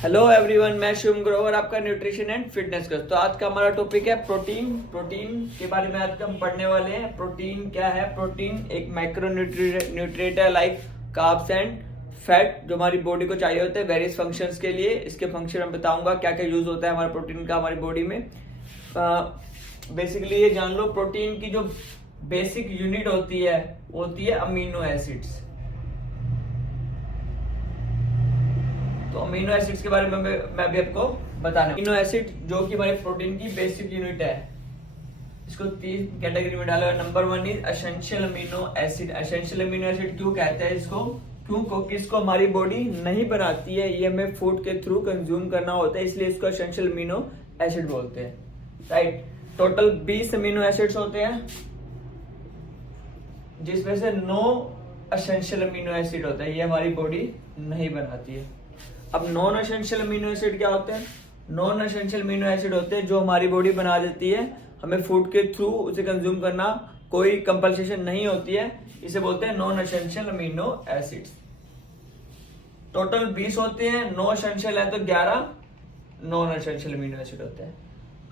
Hello everyone, मैं शिवम ग्रोवर, आपका nutrition and fitness coach. तो आज का हमारा टॉपिक है प्रोटीन। प्रोटीन के बारे में आज हम पढ़ने वाले हैं। प्रोटीन क्या है? प्रोटीन एक माइक्रो न्यूट्रिएंट है, लाइक कार्ब्स एंड फैट, जो हमारी बॉडी को चाहिए होते हैं वेरियस फंक्शंस के लिए। इसके फंक्शन मैं बताऊंगा क्या क्या यूज होता है हमारे प्रोटीन का हमारी बॉडी में। बेसिकली ये जान लो, प्रोटीन की जो बेसिक यूनिट होती है अमीनो एसिड्स। तो अमीनो एसिड्स के बारे में मैं भी आपको बताना। अमीनो एसिड जो कि हमारे प्रोटीन की बेसिक यूनिट है, इसको 3 कैटेगरी में डाला। Number 1 is essential amino acid. Essential amino acid क्यों कहते हैं इसको? क्योंकि इसको हमारी बॉडी नहीं बनाती है, ये हमें फूड के थ्रू कंज्यूम करना होता है, इसलिए इसको एसेंशियल अमीनो एसिड बोलते हैं। राइट। टोटल 20 अमीनो एसिड्स होते हैं, जिसमें से 9 एसेंशियल अमीनो एसिड होता है, ये हमारी बॉडी नहीं बनाती है। अब नॉन एसेंशियल अमीनो एसिड क्या होते हैं? नॉन एसेंशियल अमीनो एसिड होते हैं जो हमारी बॉडी बना देती है, हमें फूड के थ्रू उसे कंज्यूम करना कोई कंपल्सेशन नहीं होती है, इसे बोलते हैं non essential amino acids. Total 20 होते हैं, 9 एसेंशियल है तो 11 नॉन एसेंशियल अमीनो एसिड होते हैं।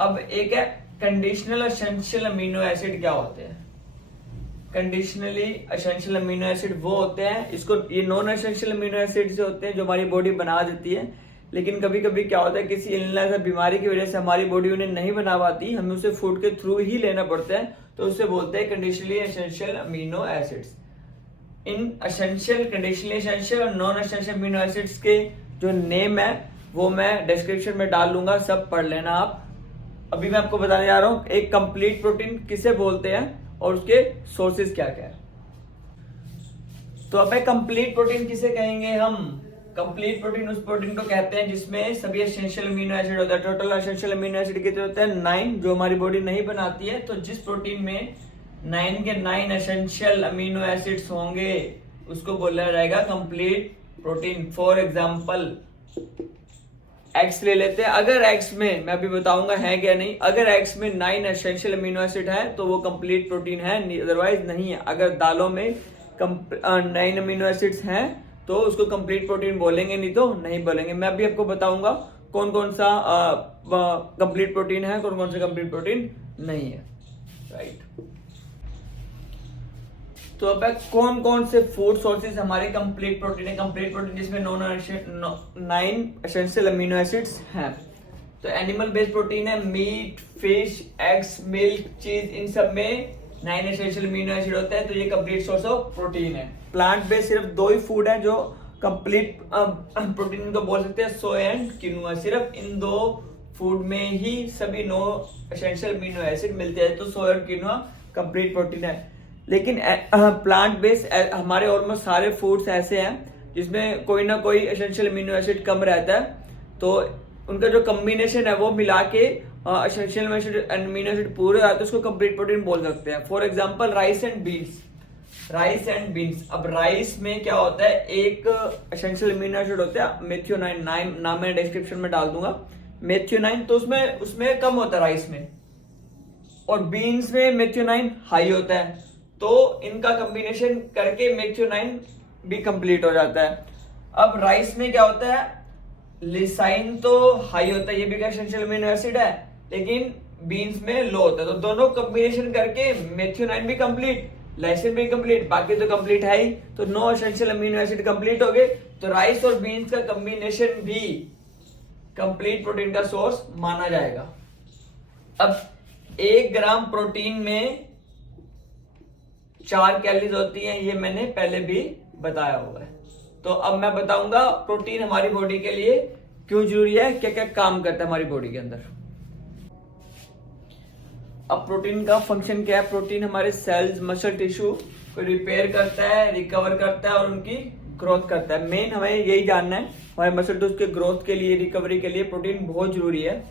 अब एक है कंडीशनल एसेंशियल अमीनो एसिड। क्या होते हैं कंडीशनली एसेंशियल अमीनो एसिड? वो होते हैं, इसको ये नॉन एसेंशियल अमीनो एसिड से होते हैं जो हमारी बॉडी बना देती है, लेकिन कभी कभी क्या होता है किसी इलनेस या बीमारी की वजह से हमारी बॉडी उन्हें नहीं बना पाती, हमें उसे फूड के थ्रू ही लेना पड़ता है, तो उसे बोलते हैं कंडीशनली एसेंशियल अमीनो एसिड्स। इन एसेंशियल, कंडीशनली एसेंशियल और नॉन एसेंशियल अमीनो एसिड्स के जो नेम है वो मैं डिस्क्रिप्शन में डाल दूंगा, सब पढ़ लेना आप। अभी मैं आपको बताने जा रहा हूँ एक कंप्लीट प्रोटीन किसे बोलते हैं और उसके सोर्सेज क्या क्या है। तो अब कंप्लीट प्रोटीन किसे कहेंगे हम? कंप्लीट प्रोटीन उस प्रोटीन को कहते हैं जिसमें सभी एसेंशियल अमीनो एसिड होता है। टोटल एसेंशियल अमीनो एसिड कितने होते हैं? 9, जो हमारी बॉडी नहीं बनाती है। तो जिस प्रोटीन में 9 के 9 एसेंशियल अमीनो एसिड्स होंगे उसको बोला जाएगा complete protein. For example eggs ले लेते हैं। अगर एग्स में, मैं अभी बताऊंगा है क्या नहीं, अगर एग्स में 9 एसेंशियल अमीनो एसिड है तो वो कंप्लीट प्रोटीन है, अदरवाइज नहीं है। अगर दालों में 9 अमीनो एसिड्स हैं तो उसको कंप्लीट प्रोटीन बोलेंगे, नहीं तो नहीं बोलेंगे। मैं अभी आपको बताऊंगा कौन कौन सा कंप्लीट प्रोटीन है, कौन कौन सा कंप्लीट प्रोटीन नहीं है। राइट। तो अब कौन कौन से फूड सोर्सेज हमारे कंप्लीट प्रोटीन है? कंप्लीट प्रोटीन जिसमें 9 एसेंशियल अमीनो एसिड्स हैं। तो एनिमल बेस्ड प्रोटीन है, मीट, फिश, एग्स, मिल्क, चीज, इन सब में 9 एसेंशियल अमीनो एसिड होता है, तो ये कंप्लीट सोर्स ऑफ प्रोटीन है। प्लांट बेस्ड सिर्फ 2 ही फूड है जो कंप्लीट प्रोटीन को बोल सकते हैं, सोया एंड किनुआ। सिर्फ इन 2 फूड में ही सभी 9 एसेंशियल अमीनो एसिड मिलते हैं, तो सोया और किनुआ कंप्लीट प्रोटीन है। लेकिन प्लांट बेस्ड हमारे ऑलमोस्ट सारे फूड्स ऐसे हैं जिसमें कोई ना कोई एसेंशियल अमीनो एसिड कम रहता है, तो उनका जो कॉम्बिनेशन है वो मिला के एसेंशियल अमीनो एसिड पूरे आते हैं, उसको कंप्लीट प्रोटीन बोल सकते हैं। For example rice and beans. Rice and beans, अब राइस में क्या होता है, एक एसेंशियल अमीनो एसिड होता है मेथियोनाइन, नाम मैं डिस्क्रिप्शन में डाल दूंगा, मेथियोनाइन। तो उसमें कम होता है राइस में, और बीन्स में मेथियोनाइन हाई होता है, तो इनका कॉम्बिनेशन करके मेथियोनाइन भी कंप्लीट हो जाता है। अब राइस में क्या होता है, लिसाइन तो हाई होता है, ये भी एसेंशियल अमीनो एसिड है, लेकिन बीन्स में लो होता है, तो दोनों कॉम्बिनेशन करके मेथियोनाइन भी कंप्लीट, लाइसिन भी कंप्लीट, बाकी तो कंप्लीट है ही, तो 9 एसेंशियल अमीनो एसिड कंप्लीट हो गए। तो राइस और बीन्स का कॉम्बिनेशन भी कंप्लीट प्रोटीन का सोर्स माना जाएगा। अब 1 ग्राम प्रोटीन में 4 कैलोरीज होती हैं, ये मैंने पहले भी बताया हुआ है। तो अब मैं बताऊंगा प्रोटीन हमारी बॉडी के लिए क्यों जरूरी है, क्या क्या काम करता है हमारी बॉडी के अंदर। अब प्रोटीन का फंक्शन क्या है? प्रोटीन हमारे सेल्स, मसल, टिश्यू को रिपेयर करता है, रिकवर करता है और उनकी ग्रोथ करता है। मेन हमें यही जानना है, हमारे मसल टिश्यू के ग्रोथ के लिए, रिकवरी के लिए प्रोटीन बहुत जरूरी है।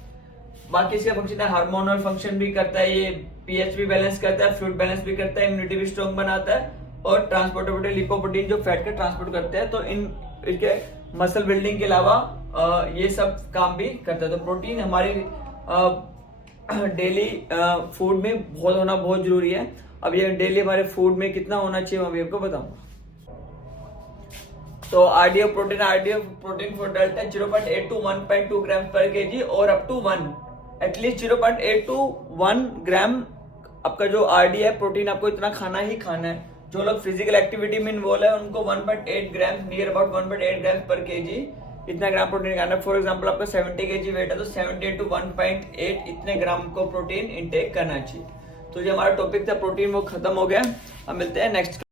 बाकी इसका फंक्शन है, हार्मोनल फंक्शन भी करता है, ये पीएच भी बैलेंस करता है, फ्लूइड बैलेंस भी करता है, इम्यूनिटी भी स्ट्रॉन्ग बनाता है, और ट्रांसपोर्टेबिलिटी, लिपोप्रोटीन जो फैट का ट्रांसपोर्ट करते हैं, तो इनके मसल बिल्डिंग के अलावा ये सब काम भी करता है। तो प्रोटीन हमारी डेली फूड में होना बहुत जरूरी है। अब ये डेली हमारे फूड में कितना होना चाहिए मैं अभी आपको बताऊंगा। तो आरडीएफ प्रोटीन फूड डालते हैं 0.8 to 1.2 ग्राम पर केजी और अप टू 1 एटलीस्ट 0.8 to 1 ग्राम आपका जो आरडीएफ प्रोटीन आपको इतना खाना ही खाना है। जो लोग फिजिकल एक्टिविटी में इन्वॉल्व है उनको 1.8 ग्राम नियर अबाउट 1.8 ग्राम पर केजी इतना ग्राम प्रोटीन खाना है। फॉर एग्जांपल आपका 70 केजी वेट है तो 70 to 1.8 इतने ग्राम को प्रोटीन इंटेक करना चाहिए। तो जो हमारा टॉपिक था प्रोटीन वो खत्म हो गया। हम मिलते हैं नेक्स्ट